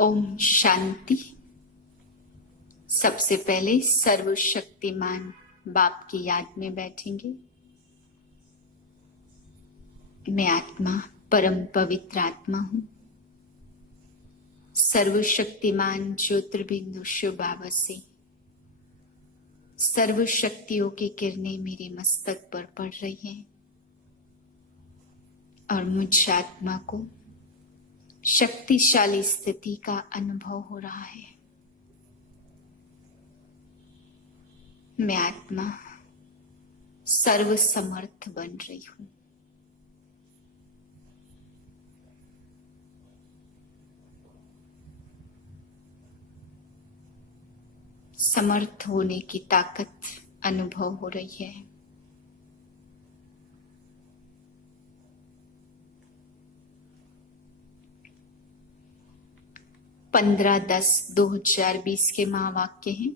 ओम शांति। सबसे पहले सर्वशक्तिमान बाप की याद में बैठेंगे। मैं आत्मा, परम पवित्र आत्मा हूँ। सर्वशक्तिमान ज्योतिर्बिंदु शिव बाबा से सर्व शक्तियों की किरणें मेरे मस्तक पर पड़ रही हैं और मुझ आत्मा को शक्तिशाली स्थिति का अनुभव हो रहा है। मैं आत्मा सर्वसमर्थ बन रही हूं। समर्थ होने की ताकत अनुभव हो रही है। पंद्रह 10/2020 के महावाक्य हैं।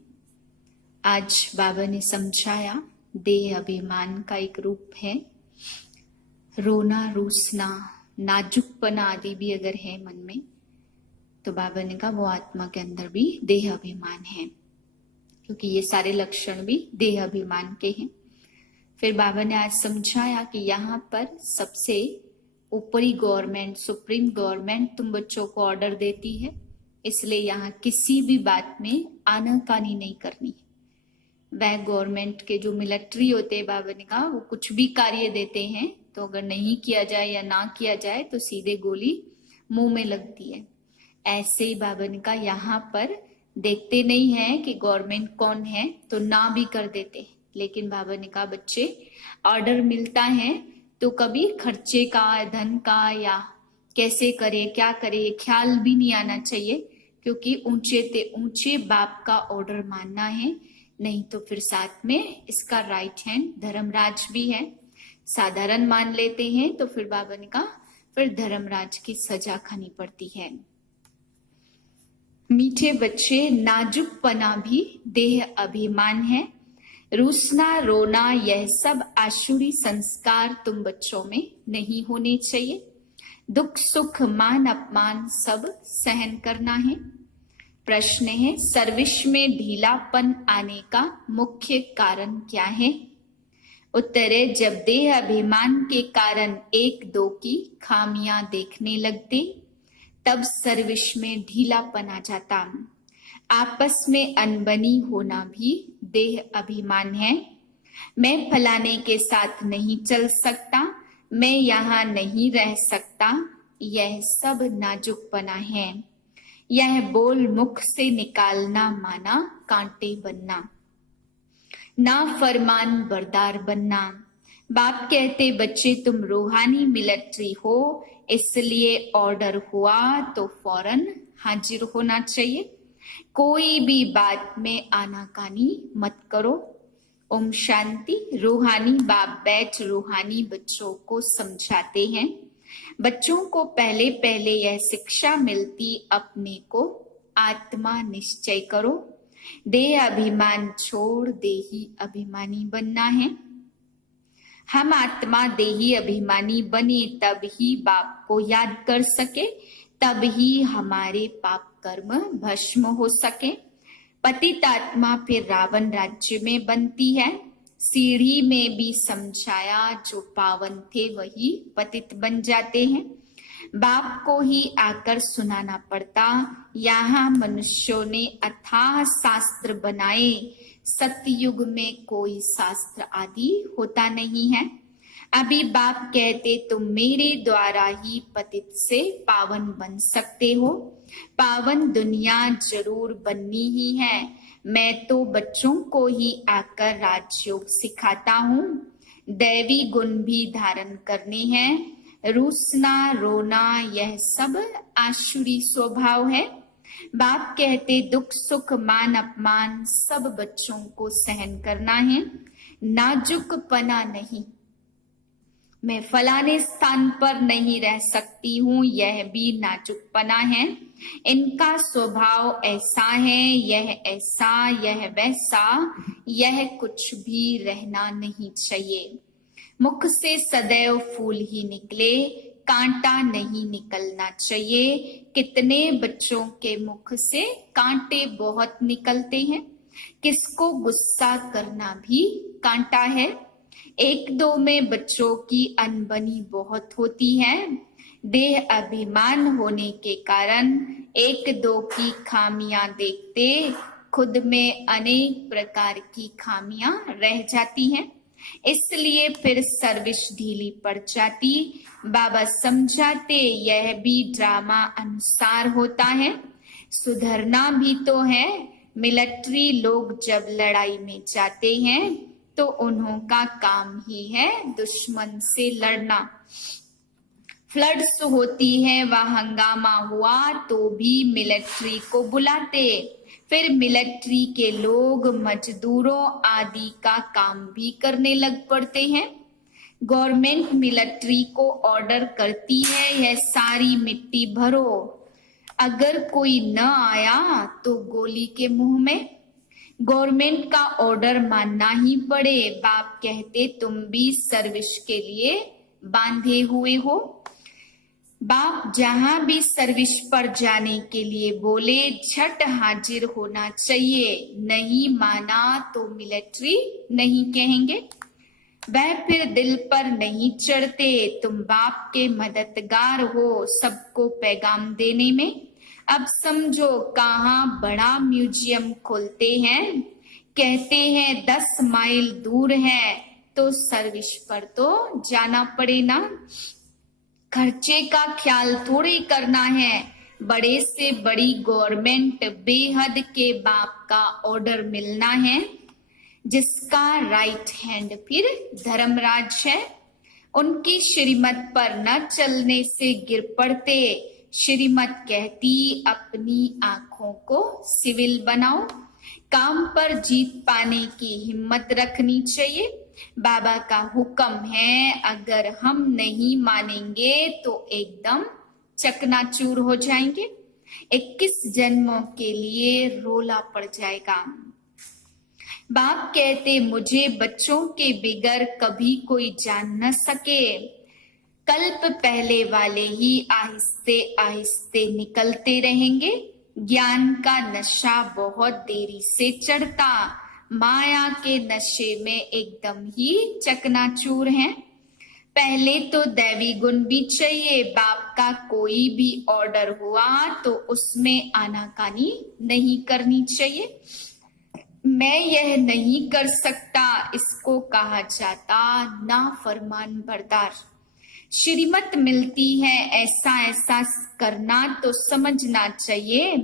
आज बाबा ने समझाया देह अभिमान का एक रूप है। रोना, रूसना, नाजुकपना आदि भी अगर है मन में तो बाबा ने कहा वो आत्मा के अंदर भी देह अभिमान है, क्योंकि ये सारे लक्षण भी देह अभिमान के हैं। फिर बाबा ने आज समझाया कि यहाँ पर सबसे ऊपरी गवर्नमेंट, सुप्रीम गवर्नमेंट तुम बच्चों को ऑर्डर देती है, इसलिए यहाँ किसी भी बात में आनाकानी नहीं करनी। वह गवर्नमेंट के जो मिलिट्री होते हैं, बाबा ने कहा वो कुछ भी कार्य देते हैं तो अगर नहीं किया जाए या ना किया जाए तो सीधे गोली मुंह में लगती है। ऐसे ही बाबा ने कहा यहाँ पर देखते नहीं है कि गवर्नमेंट कौन है तो ना भी कर देते। लेकिन बाबा ने कहा बच्चे, ऑर्डर मिलता है तो कभी खर्चे का, धन का या कैसे करे, क्या करे, ख्याल भी नहीं आना चाहिए, क्योंकि ऊंचे ते ऊंचे बाप का ऑर्डर मानना है। नहीं तो फिर साथ में इसका राइट हैंड धर्मराज भी है। साधारण मान लेते हैं तो फिर बाबा ने कहा फिर धर्मराज की सजा खानी पड़ती है। मीठे बच्चे, नाजुकपना भी देह अभिमान है। रूसना, रोना, यह सब आसुरी संस्कार तुम बच्चों में नहीं होने चाहिए। दुख सुख, मान अपमान सब सहन करना है। प्रश्न है, सर्विस में ढीलापन आने का मुख्य कारण क्या है? उत्तर है, जब देह अभिमान के कारण एक दो की खामियां देखने लगते तब सर्विस में ढीलापन आ जाता। आपस में अनबनी होना भी देह अभिमान है। मैं फलाने के साथ नहीं चल सकता, मैं यहाँ नहीं रह सकता, यह सब नाजुकपना है। यह बोल मुख से निकालना माना कांटे बनना, ना फरमान बरदार बनना। बाप कहते बच्चे तुम रूहानी मिलिट्री हो, इसलिए ऑर्डर हुआ तो फौरन हाजिर होना चाहिए। कोई भी बात में आनाकानी मत करो। ओम शांति। रूहानी बाप बैठ रूहानी बच्चों को समझाते हैं। बच्चों को पहले पहले यह शिक्षा मिलती, अपने को आत्मा निश्चय करो। देह अभिमान छोड़ देही अभिमानी बनना है। हम आत्मा देही अभिमानी बने तब ही बाप को याद कर सके, तब ही हमारे पाप कर्म भस्म हो सके। पतित आत्मा फिर रावण राज्य में बनती है। सीढ़ी में भी समझाया, जो पावन थे वही पतित बन जाते हैं। बाप को ही आकर सुनाना पड़ता। यहाँ मनुष्यों ने अथाह शास्त्र बनाए, सतयुग में कोई शास्त्र आदि होता नहीं है। अभी बाप कहते तुम मेरे द्वारा ही पतित से पावन बन सकते हो। पावन दुनिया जरूर बननी ही है। मैं तो बच्चों को ही आकर राजयोग सिखाता हूँ। दैवी गुण भी धारण करने हैं। रूसना, रोना, यह सब आसुरी स्वभाव है। बाप कहते दुख सुख, मान अपमान सब बच्चों को सहन करना है। नाजुकपना नहीं। मैं फलाने स्थान पर नहीं रह सकती हूँ, यह भी नाजुकपना है। इनका स्वभाव ऐसा है, यह ऐसा, यह वैसा, यह कुछ भी रहना नहीं चाहिए। मुख से सदैव फूल ही निकले, कांटा नहीं निकलना चाहिए। कितने बच्चों के मुख से कांटे बहुत निकलते हैं। किसको गुस्सा करना भी कांटा है। एक दो में बच्चों की अनबनी बहुत होती है। देह अभिमान होने के कारण एक दो की खामियां देखते खुद में अनेक प्रकार की खामियां रह जाती हैं। इसलिए फिर सर्विस ढीली पड़ जाती। बाबा समझाते यह भी ड्रामा अनुसार होता है, सुधरना भी तो है। मिलिट्री लोग जब लड़ाई में जाते हैं तो उन्हों का काम ही है दुश्मन से लड़ना। फ्लड्स होती है व हंगामा हुआ तो भी मिलिट्री को बुलाते। फिर मिलिट्री के लोग मजदूरों आदि का काम भी करने लग पड़ते हैं। गवर्नमेंट मिलिट्री को ऑर्डर करती है यह सारी मिट्टी भरो। अगर कोई न आया तो गोली के मुंह में। गवर्नमेंट का ऑर्डर मानना ही पड़े। बाप कहते तुम भी सर्विस के लिए बांधे हुए हो। बाप जहां भी सर्विस पर जाने के लिए बोले झट हाजिर होना चाहिए। नहीं माना तो मिलिट्री नहीं कहेंगे। वह फिर दिल पर नहीं चढ़ते। तुम बाप के मददगार हो सबको पैगाम देने में। अब समझो कहाँ बड़ा म्यूजियम खोलते हैं। कहते हैं 10 माइल दूर है तो सर्विस पर तो जाना पड़े ना। खर्चे का ख्याल थोड़ी करना है। बड़े से बड़ी गवर्नमेंट बेहद के बाप का ऑर्डर मिलना है, जिसका राइट हैंड फिर धर्मराज है। उनकी श्रीमत पर न चलने से गिर पड़ते। श्रीमत कहती अपनी आंखों को सिविल बनाओ। काम पर जीत पाने की हिम्मत रखनी चाहिए। बाबा का हुक्म है अगर हम नहीं मानेंगे तो एकदम चकनाचूर हो जाएंगे। 21 जन्मों के लिए रोला पड़ जाएगा। बाप कहते मुझे बच्चों के बिगर कभी कोई जान न सके। कल्प पहले वाले ही आहिस्ते आहिस्ते निकलते रहेंगे। ज्ञान का नशा बहुत देरी से चढ़ता। माया के नशे में एकदम ही चकनाचूर हैं। पहले तो दैवी गुण भी चाहिए। बाप का कोई भी ऑर्डर हुआ तो उसमें आनाकानी नहीं करनी चाहिए। मैं यह नहीं कर सकता, इसको कहा जाता ना फरमान बरदार। श्रीमत मिलती है ऐसा ऐसा करना तो समझना चाहिए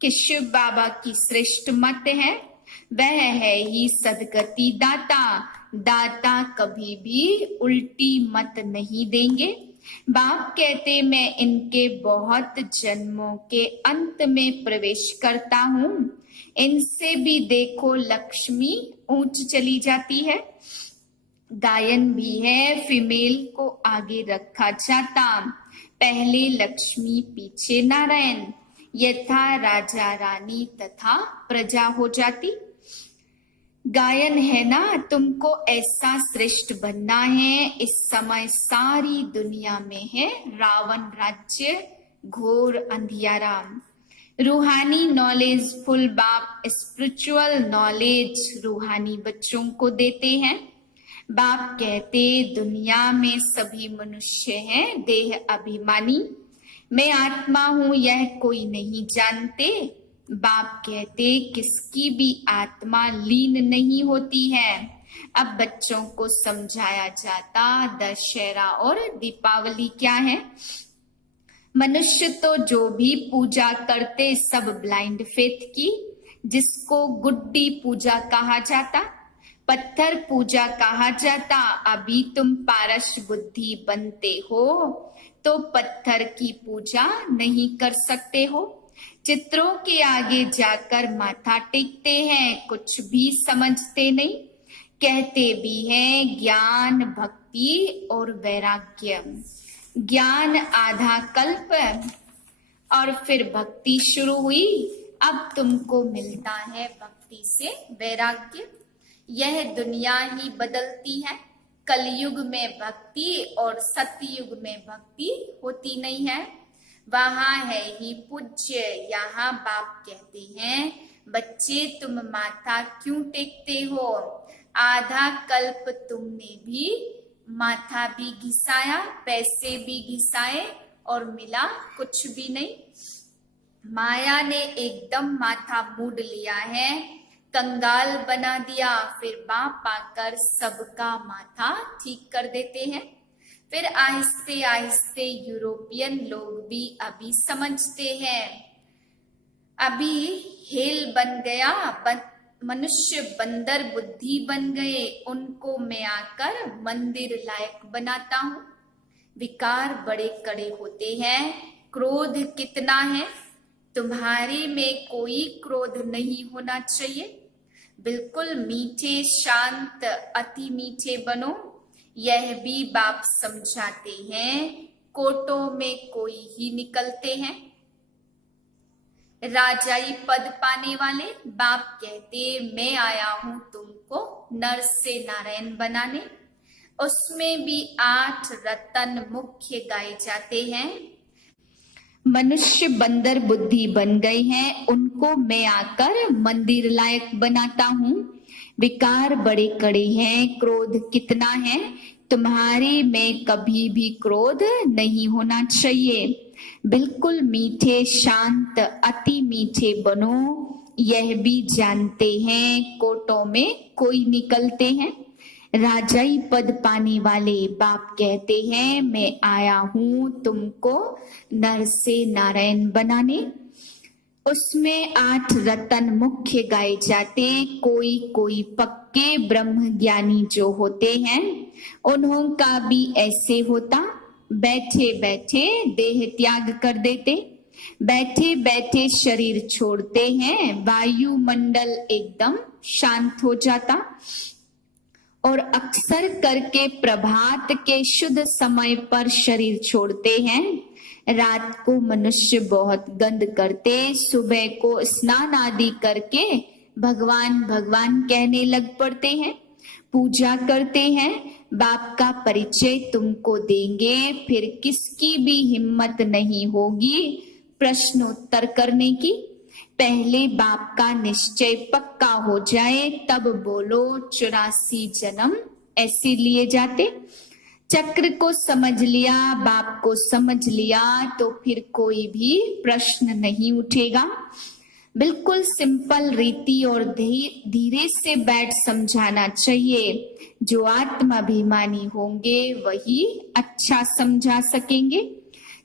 कि शिव बाबा की श्रेष्ठ मत है। वह है ही सदगति दाता। दाता कभी भी उल्टी मत नहीं देंगे। बाप कहते मैं इनके बहुत जन्मों के अंत में प्रवेश करता हूँ। इनसे भी देखो लक्ष्मी ऊंच चली जाती है। गायन भी है, फीमेल को आगे रखा जाता। पहले लक्ष्मी पीछे नारायण। यथा राजा रानी तथा प्रजा हो जाती। गायन है ना, तुमको ऐसा श्रेष्ठ बनना है। इस समय सारी दुनिया में है रावण राज्य, घोर अंधियारा। रूहानी नॉलेज फुल बाप स्पिरिचुअल नॉलेज रूहानी बच्चों को देते हैं। बाप कहते दुनिया में सभी मनुष्य हैं देह अभिमानी। मैं आत्मा हूं यह कोई नहीं जानते। बाप कहते किसकी भी आत्मा लीन नहीं होती है। अब बच्चों को समझाया जाता दशहरा और दीपावली क्या है। मनुष्य तो जो भी पूजा करते सब ब्लाइंड फेथ की, जिसको गुड्डी पूजा कहा जाता, पत्थर पूजा कहा जाता। अभी तुम पारस बुद्धि बनते हो तो पत्थर की पूजा नहीं कर सकते हो। चित्रों के आगे जाकर माथा टेकते हैं, कुछ भी समझते नहीं। कहते भी हैं ज्ञान भक्ति और वैराग्य। ज्ञान आधा कल्प और फिर भक्ति शुरू हुई। अब तुमको मिलता है भक्ति से वैराग्य। यह दुनिया ही बदलती है। कलयुग में भक्ति और सतयुग में भक्ति होती नहीं है। वहां है ही पूज्य। यहाँ बाप कहते हैं, बच्चे तुम माथा क्यों टेकते हो? आधा कल्प तुमने भी माथा भी घिसाया, पैसे भी घिसाए और मिला कुछ भी नहीं। माया ने एकदम माथा मूड लिया है, कंगाल बना दिया। फिर बाप आकर सबका माथा ठीक कर देते हैं। फिर आहिस्ते आहिस्ते यूरोपियन लोग भी अभी समझते हैं। अभी हेल बन गया, मनुष्य बंदर बुद्धि बन गए। उनको मैं आकर मंदिर लायक बनाता हूँ। विकार बड़े कड़े होते हैं। क्रोध कितना है? तुम्हारे में कोई क्रोध नहीं होना चाहिए। बिल्कुल मीठे शांत अति मीठे बनो। यह भी बाप समझाते हैं। कोटों में कोई ही निकलते हैं। राजाई पद पाने वाले बाप कहते, मैं आया हूं तुमको नर से नारायण बनाने। उसमें भी 8 रतन मुख्य गाए जाते हैं। मनुष्य बंदर बुद्धि बन गए हैं, उनको मैं आकर मंदिर लायक बनाता हूँ। विकार बड़े कड़े हैं। क्रोध कितना है? तुम्हारे में कभी भी क्रोध नहीं होना चाहिए। बिल्कुल मीठे शांत अति मीठे बनो। यह भी जानते हैं कोटों में कोई निकलते हैं। राजाई पद पाने वाले बाप कहते हैं, मैं आया हूं तुमको नर से नारायण बनाने। उसमें 8 रतन मुख्य गाए जाते। कोई कोई पक्के ब्रह्म ज्ञानी जो होते हैं, उन्हों का भी ऐसे होता। बैठे बैठे देह त्याग कर देते, बैठे बैठे शरीर छोड़ते हैं। वायुमंडल एकदम शांत हो जाता। और अक्सर करके प्रभात के शुद्ध समय पर शरीर छोड़ते हैं। रात को मनुष्य बहुत गंद करते, सुबह को स्नान आदि करके भगवान भगवान कहने लग पड़ते हैं, पूजा करते हैं। बाप का परिचय तुमको देंगे, फिर किसकी भी हिम्मत नहीं होगी प्रश्नोत्तर करने की। पहले बाप का निश्चय पक्का हो जाए तब बोलो। 84 जन्म ऐसे लिए जाते। चक्र को समझ लिया, बाप को समझ लिया तो फिर कोई भी प्रश्न नहीं उठेगा। बिल्कुल सिंपल रीति और धीरे से बैठ समझाना चाहिए। जो आत्माभिमानी होंगे वही अच्छा समझा सकेंगे।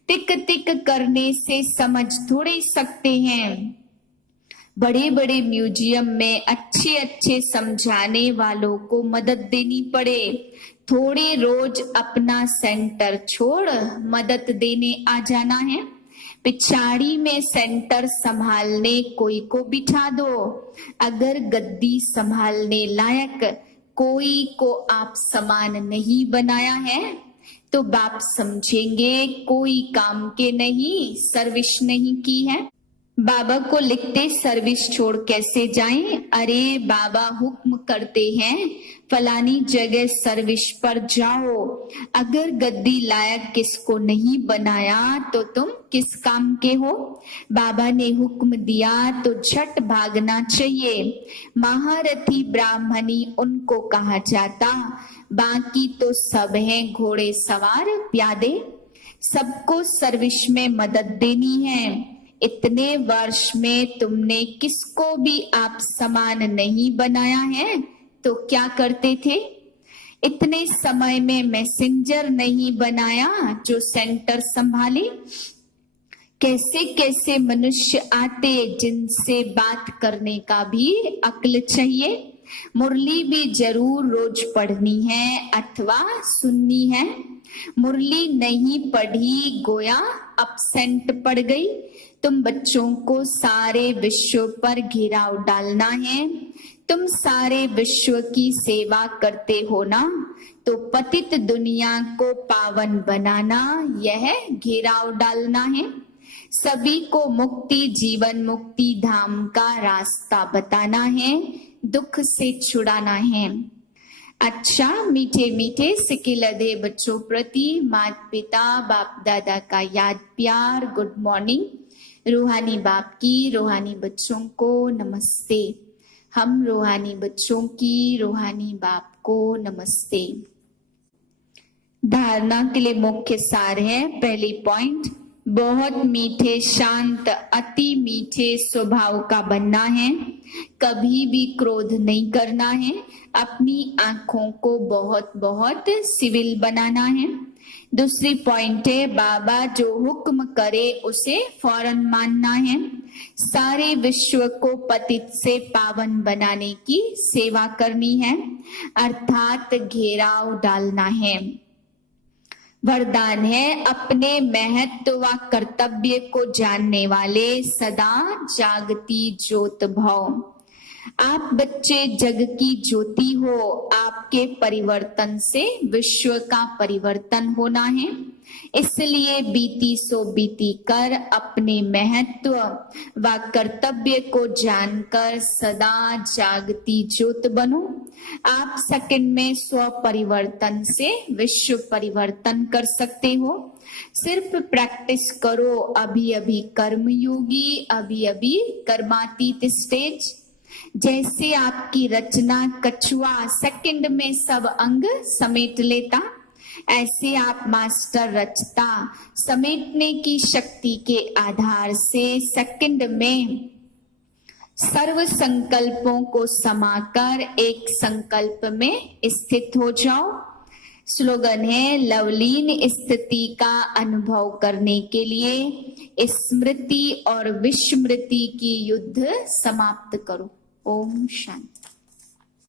टिक टिक करने से समझ थोड़े सकते हैं। बड़े बड़े म्यूजियम में अच्छे अच्छे समझाने वालों को मदद देनी पड़े। थोड़े रोज अपना सेंटर छोड़ मदद देने आ जाना है। पिछाड़ी में सेंटर संभालने कोई को बिठा दो। अगर गद्दी संभालने लायक कोई को आप समान नहीं बनाया है तो बाप समझेंगे कोई काम के नहीं, सर्विस नहीं की है। बाबा को लिखते सर्विस छोड़ कैसे जाएं? अरे बाबा हुक्म करते हैं फलानी जगह सर्विस पर जाओ। अगर गद्दी लायक किसको नहीं बनाया तो तुम किस काम के हो? बाबा ने हुक्म दिया तो झट भागना चाहिए। महारथी ब्राह्मणी उनको कहा जाता, बाकी तो सब हैं घोड़े सवार प्यादे। सबको सर्विस में मदद देनी है। इतने वर्ष में तुमने किसको भी आप समान नहीं बनाया है तो क्या करते थे? इतने समय में मैसेंजर नहीं बनाया जो सेंटर संभाले। कैसे कैसे मनुष्य आते जिनसे बात करने का भी अक्ल चाहिए। मुरली भी जरूर रोज पढ़नी है अथवा सुननी है। मुरली नहीं पढ़ी गोया अपसेंट पड़ गई। तुम बच्चों को सारे विश्व पर घेराव डालना है। तुम सारे विश्व की सेवा करते हो ना, तो पतित दुनिया को पावन बनाना यह घेराव डालना है। सभी को मुक्ति जीवन मुक्ति धाम का रास्ता बताना है, दुख से छुड़ाना है। अच्छा मीठे मीठे सिके लधे बच्चों प्रति माता पिता बाप दादा का याद प्यार गुड मॉर्निंग। रूहानी बाप की रूहानी बच्चों को नमस्ते। हम रूहानी बच्चों की रूहानी बाप को नमस्ते। धारणा के लिए मुख्य सार है। पहली पॉइंट, बहुत मीठे शांत अति मीठे स्वभाव का बनना है। कभी भी क्रोध नहीं करना है। अपनी आंखों को बहुत बहुत सिविल बनाना है। दूसरी पॉइंट है, बाबा जो हुक्म करे उसे फौरन मानना है। सारे विश्व को पतित से पावन बनाने की सेवा करनी है, अर्थात घेराव डालना है। वरदान है, अपने महत्व व कर्तव्य को जानने वाले सदा जागती ज्योत भव। आप बच्चे जग की ज्योति हो। आपके परिवर्तन से विश्व का परिवर्तन होना है। इसलिए बीती सो बीती कर अपने महत्व व कर्तव्य को जानकर सदा जागती ज्योत बनो। आप सेकंड में स्व परिवर्तन से विश्व परिवर्तन कर सकते हो। सिर्फ प्रैक्टिस करो। अभी अभी कर्मयोगी, अभी अभी कर्मातीत स्टेज। जैसे आपकी रचना कछुआ सेकंड में सब अंग समेट लेता, ऐसे आप मास्टर रचता समेटने की शक्ति के आधार से सेकंड में सर्व संकल्पों को समाकर एक संकल्प में स्थित हो जाओ। स्लोगन है, लवलीन स्थिति का अनुभव करने के लिए स्मृति और विस्मृति की युद्ध समाप्त करो। ओम शांति।